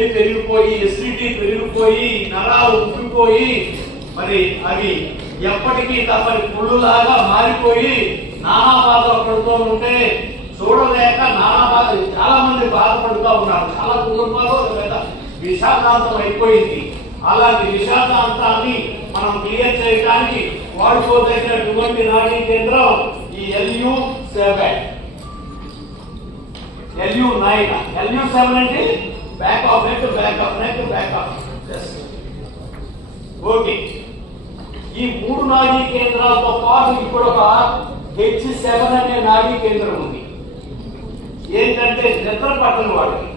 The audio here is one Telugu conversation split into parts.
వేడి పెరిగిపోయి ఎసిడిటీ పెరిగిపోయి నరాలు ఉబ్బిపోయి మరి అవి ఎప్పటికీ తప్పని పుళ్ళులాగా మారిపోయి నానా బాధలు పడుతూ ఉంటే చూడలేక నానా బాధ చాలా మంది బాధపడుతూ ఉన్నారు. చాలా కుటుంబాలు విషాదాంతం అయిపోయింది. అలాంటి విషాదాంతాన్ని మనం క్లియర్ చేయడానికి వాడుకోదగినటువంటి నాడీ కేంద్రం ఈ LU7. LU9 LU7 అంటే back of neck, back of neck, back of chest. Okay, ఈ 3 నాడీ కేంద్రాలతో పాటు ఇప్పుడు ఒక H7 అనే నాడీ కేంద్రం ఉంది. ఏంటంటే నిద్ర పట్టని వాడికి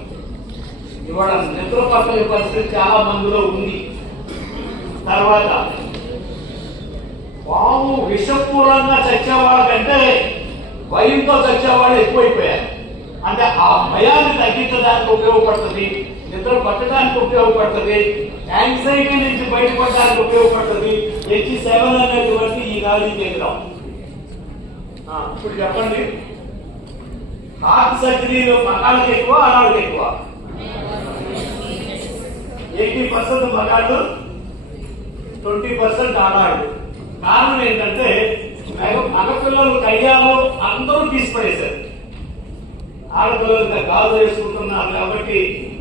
ఇవాళ నిద్ర పట్టని పరిస్థితి చాలా మందిలో ఉంది. తర్వాత పాము విషపూర్వంగా చచ్చేవాళ్ళకంటే భయంతో చచ్చేవాళ్ళు ఎక్కువైపోయారు. అంటే ఆ భయాన్ని తగ్గించడానికి ఉపయోగపడుతుంది, నిద్ర పట్టడానికి ఉపయోగపడుతుంది, యాంగ్జైటీ నుంచి బయటపడడానికి ఉపయోగపడుతుంది H7 అనేటువంటి ఈ నాడీ కేంద్రం. ఇప్పుడు చెప్పండి, హార్ట్ సర్జరీలో మగాళ్ళకి ఎక్కువ ఆడాళ్ళకి ఎక్కువ? 80% మగాళ్ళు, 20% ఆడాళ్ళు. కారణం ఏంటంటే మగపిల్లలు కయ్యాలు అందరూ తీసిపడేశారు, ఆడపిల్లలు గాజు వేసుకుంటున్నారు కాబట్టి